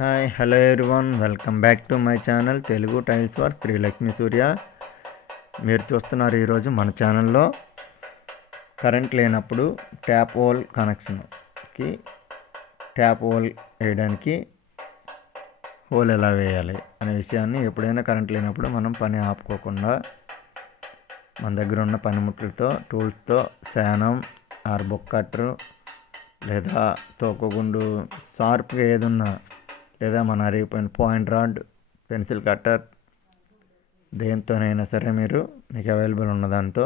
Hi hello everyone, welcome back to my channel Telugu tiles for Sri Lakshmi Surya. మీరు చూస్తున్నారు ఈరోజు మన ఛానల్లో కరెంట్ లేనప్పుడు ట్యాప్ హోల్ కనెక్షన్కి ట్యాప్ హోల్ వేయడానికి హోల్ ఎలా వేయాలి అనే విషయాన్ని ఎప్పుడైనా కరెంట్ లేనప్పుడు మనం పని ఆపుకోకుండా మన దగ్గర ఉన్న పనిముట్లతో టూల్స్తో శానం ఆర్ బొక్ కట్టరు లేదా తోకగుండు షార్ప్గా ఏదున్నా లేదా మన అరిగిపోయిన పాయింట్ రాడ్ పెన్సిల్ కట్టర్ దేంతోనైనా సరే మీకు అవైలబుల్ ఉన్న దాంతో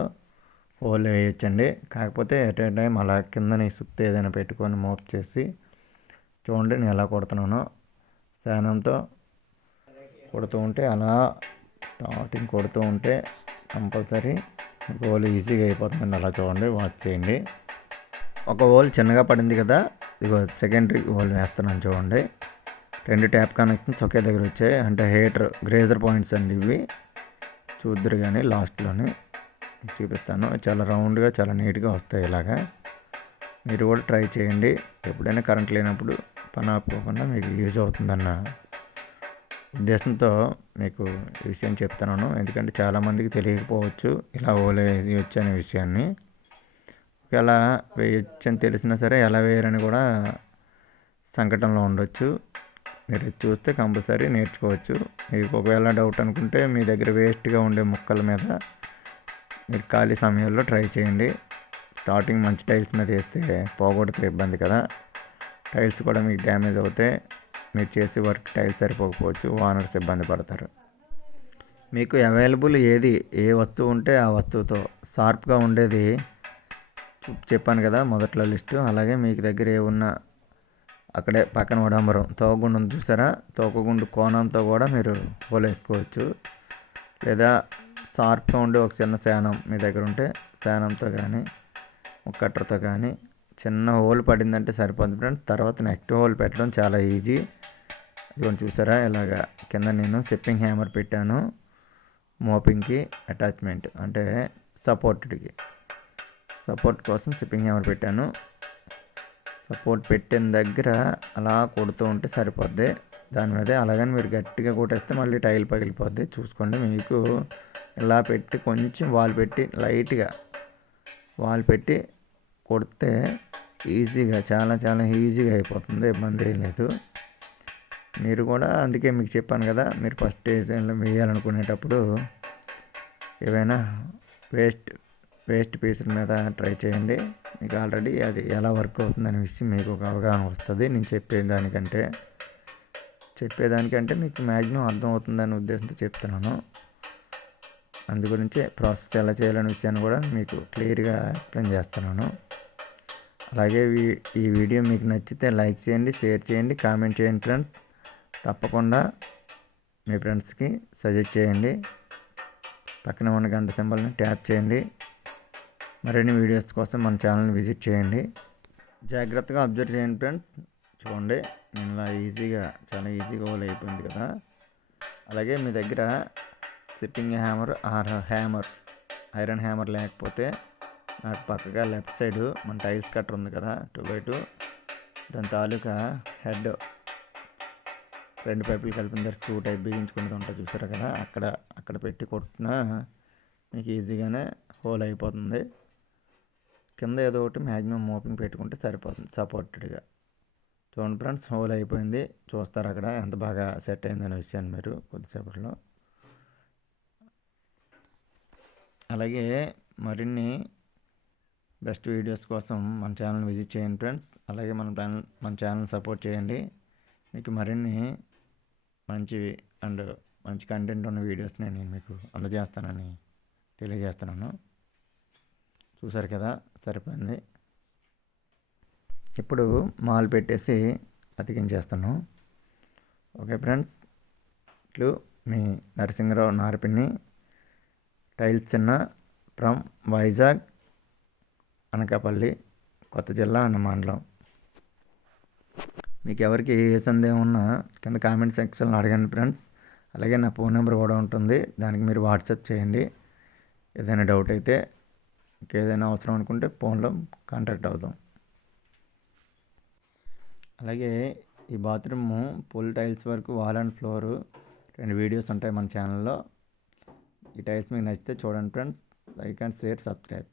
హోల్ వేయచ్చండి. కాకపోతే ఎట్ ఏ టైం అలా కిందని సుత్తి ఏదైనా పెట్టుకొని మోప్ చేసి చూడండి నేను ఎలా కొడుతున్నానో. శానంతో కొడుతూ ఉంటే అలా స్టార్టింగ్ కొడుతూ ఉంటే కంపల్సరీ హోల్ ఈజీగా అయిపోతుందండి. అలా చూడండి, వాచ్ చేయండి. ఒక హోల్ చిన్నగా పడింది కదా, ఇదిగో సెకండరీ హోల్ వేస్తున్నాను చూడండి. 2 ట్యాప్ కనెక్షన్స్ ఒకే దగ్గర వచ్చాయి. అంటే హీటర్ గ్రేజర్ పాయింట్స్ అండి ఇవి. చూద్దరు కానీ లాస్ట్లోనే చూపిస్తాను. చాలా రౌండ్గా చాలా నీట్గా వస్తాయి. ఇలాగా మీరు కూడా ట్రై చేయండి. ఎప్పుడైనా కరెంట్ లేనప్పుడు పని ఆపుకోకుండా మీకు యూజ్ అవుతుందన్న ఉద్దేశంతో మీకు ఈ విషయం చెప్తున్నాను. ఎందుకంటే చాలామందికి తెలియకపోవచ్చు ఇలా వేయచ్చు అనే విషయాన్ని. ఒకవేళ వేయచ్చు అని తెలిసినా సరే ఎలా వేయరని కూడా సంకటంలో ఉండొచ్చు. మీరు చూస్తే కంపల్సరీ నేర్చుకోవచ్చు. మీకు ఒకవేళ డౌట్ అనుకుంటే మీ దగ్గర వేస్ట్గా ఉండే ముక్కల మీద మీరు ఖాళీ సమయంలో ట్రై చేయండి. స్టార్టింగ్ మంచి టైల్స్ మీద వేస్తే పోగొడితే ఇబ్బంది కదా. టైల్స్ కూడా మీకు డ్యామేజ్ అవుతే మీరు చేసే వర్క్ టైల్స్ సరిపోకపోవచ్చు, ఓనర్స్ ఇబ్బంది పడతారు. మీకు అవైలబుల్ ఏ వస్తువు ఉంటే ఆ వస్తువుతో షార్ప్గా ఉండేది చెప్పాను కదా మొదట్లో లిస్టు. అలాగే మీకు దగ్గర ఏమున్నా అక్కడే పక్కన ఉడంబరం తోకగుండు చూసారా, తోకగుండు కోణంతో కూడా మీరు హోల్ వేసుకోవచ్చు. లేదా షార్ప్గా ఉండే ఒక చిన్న శానం మీ దగ్గర ఉంటే శానంతో కానీ ఒక కట్టర్తో కానీ చిన్న హోల్ పడిందంటే సరిపోతుంది ఫ్రెండ్స్. తర్వాత నెక్స్ట్ హోల్ పెట్టడం చాలా ఈజీ. ఇదిగోండి చూసారా, ఇలాగా కింద నేను సిప్పింగ్ హ్యామర్ పెట్టాను. మోపింగ్కి అటాచ్మెంట్ అంటే సపోర్ట్ కోసం సిప్పింగ్ హ్యామర్ పెట్టాను. సపోర్ట్ పెట్టిన దగ్గర అలా కొడుతూ ఉంటే సరిపోద్ది. దాని మీదే అలాగని మీరు గట్టిగా కొట్టేస్తే మళ్ళీ టైల్ పగిలిపోద్ది. చూసుకోండి. మీకు ఇలా పెట్టి కొంచెం లైట్గా వాల్ పెట్టి కొడితే ఈజీగా చాలా చాలా ఈజీగా అయిపోతుంది. ఇబ్బంది ఏం లేదు. మీరు కూడా అందుకే మీకు చెప్పాను కదా, మీరు ఫస్ట్ వేయాలనుకునేటప్పుడు ఏవైనా వేస్ట్ పీసుల మీద ట్రై చేయండి. మీకు ఆల్రెడీ అది ఎలా వర్క్ అవుతుందనే విషయం మీకు ఒక అవగాహన వస్తుంది. నేను చెప్పేదానికంటే మీకు మ్యాక్సిమం అర్థమవుతుందనే ఉద్దేశంతో చెప్తున్నాను. అందు గురించే ప్రాసెస్ ఎలా చేయాలనే విషయాన్ని కూడా మీకు క్లియర్గా ఎక్స్ప్లెయిన్ చేస్తున్నాను. అలాగే ఈ వీడియో మీకు నచ్చితే లైక్ చేయండి, షేర్ చేయండి, కామెంట్ చేయండి ఫ్రెండ్స్. తప్పకుండా మీ ఫ్రెండ్స్కి సజెస్ట్ చేయండి. పక్కన ఉన్న గంట సింబల్ని ట్యాప్ చేయండి. మరిన్ని వీడియోస్ కోసం మన ఛానల్ని విజిట్ చేయండి. జాగ్రత్తగా అబ్జర్వ్ చేయండి ఫ్రెండ్స్. చూడండి నేను ఇలా చాలా ఈజీగా హోల్ అయిపోయింది కదా. అలాగే మీ దగ్గర సిప్పింగ్ హ్యామర్ ఐరన్ హ్యామర్ లేకపోతే నాకు పక్కగా లెఫ్ట్ సైడ్ మన టైల్స్ కట్టర్ ఉంది కదా 2x2, దాని తాలూకా హెడ్ 2 పైపులు కలిపిన స్క్రూ టైప్ బిగించుకునేది ఉంటుంది చూసారా కదా, అక్కడ పెట్టి కొట్టినా మీకు ఈజీగానే హోల్ అయిపోతుంది. కింద ఏదో ఒకటి మ్యాక్సిమం మోపింగ్ పెట్టుకుంటే సరిపోతుంది సపోర్టెడ్గా. చూడండి ఫ్రెండ్స్, హోల్ అయిపోయింది. చూస్తారు అక్కడ ఎంత బాగా సెట్ అయిందనే విషయాన్ని మీరు కొద్దిసేపట్లో. అలాగే మరిన్ని బెస్ట్ వీడియోస్ కోసం మన ఛానల్ విజిట్ చేయండి ఫ్రెండ్స్. అలాగే మన ఛానల్ సపోర్ట్ చేయండి. మీకు మరిన్ని మంచి కంటెంట్ ఉన్న వీడియోస్ని నేను మీకు అందజేస్తానని తెలియజేస్తున్నాను. చూసారు కదా, సరిపోయింది. ఇప్పుడు మాల్ పెట్టేసి అతికించేస్తాను. ఓకే ఫ్రెండ్స్, ఇట్లు మీ నరసింహరావు నారపిన్ని టైల్స్ చిన్న ఫ్రమ్ వైజాగ్, అనకాపల్లి, కొత్త జిల్లా అన్న మండలం. మీకు ఎవరికి ఏ సందేహం ఉన్నా కింద కామెంట్ సెక్షన్లో అడగండి ఫ్రెండ్స్. అలాగే నా ఫోన్ నెంబర్ కూడా ఉంటుంది, దానికి మీరు వాట్సాప్ చేయండి. ఏదైనా డౌట్ అయితే ఇంకేదైనా అవసరం అనుకుంటే ఫోన్లో కాంటాక్ట్ అవుదాం. అలాగే ఈ బాత్రూమ్ ఫుల్ టైల్స్ వరకు వాల్ అండ్ ఫ్లోర్ 2 వీడియోస్ ఉంటాయి మన ఛానల్లో. ఈ టైల్స్ మీకు నచ్చితే చూడండి friends. Like and share, subscribe.